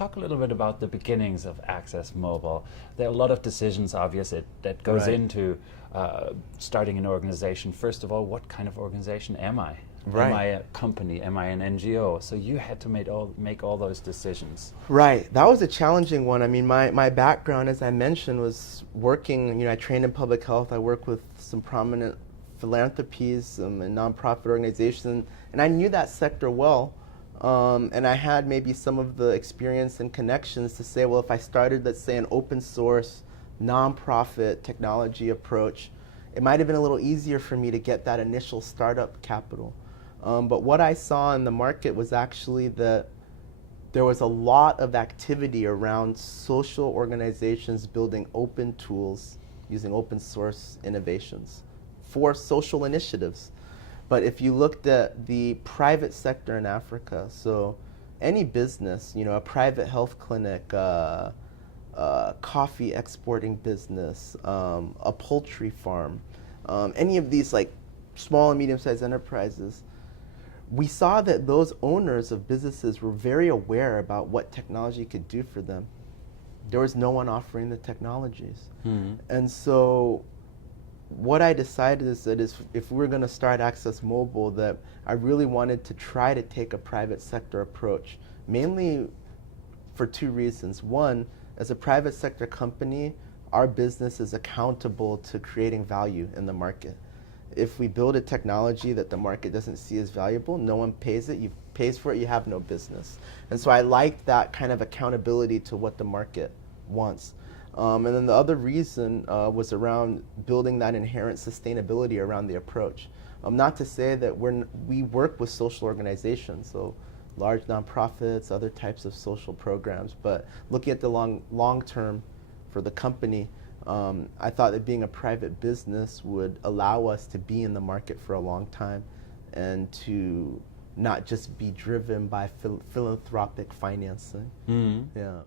talk a little bit about the beginnings of Access Mobile. There are a lot of decisions, obviously, that goes into starting an organization. First of all, what kind of organization am I? Am I a company? Am I an NGO? So you had to make all those decisions. Right. That was a challenging one. I mean, my background, as I mentioned, was working, I trained in public health. I worked with some prominent philanthropies and nonprofit organizations, and I knew that sector well. And I had maybe some of the experience and connections to say, well, if I started, let's say, an open source, nonprofit technology approach, it might have been a little easier for me to get that initial startup capital. But what I saw in the market was actually that there was a lot of activity around social organizations building open tools using open source innovations for social initiatives. But if you looked at the private sector in Africa, so any business, a private health clinic, coffee exporting business, a poultry farm, any of these like small and medium-sized enterprises, we saw that those owners of businesses were very aware about what technology could do for them. There was no one offering the technologies. And so what I decided is that if we were going to start Access Mobile, that I really wanted to try to take a private sector approach, mainly for two reasons. One, as a private sector company, our business is accountable to creating value in the market. If we build a technology that the market doesn't see as valuable, no one pays for it, you have no business. And so I liked that kind of accountability to what the market wants. And then the other reason was around building that inherent sustainability around the approach. Not to say that we work with social organizations, so large nonprofits, other types of social programs, but looking at the long term for the company, I thought that being a private business would allow us to be in the market for a long time and to not just be driven by philanthropic financing. Yeah.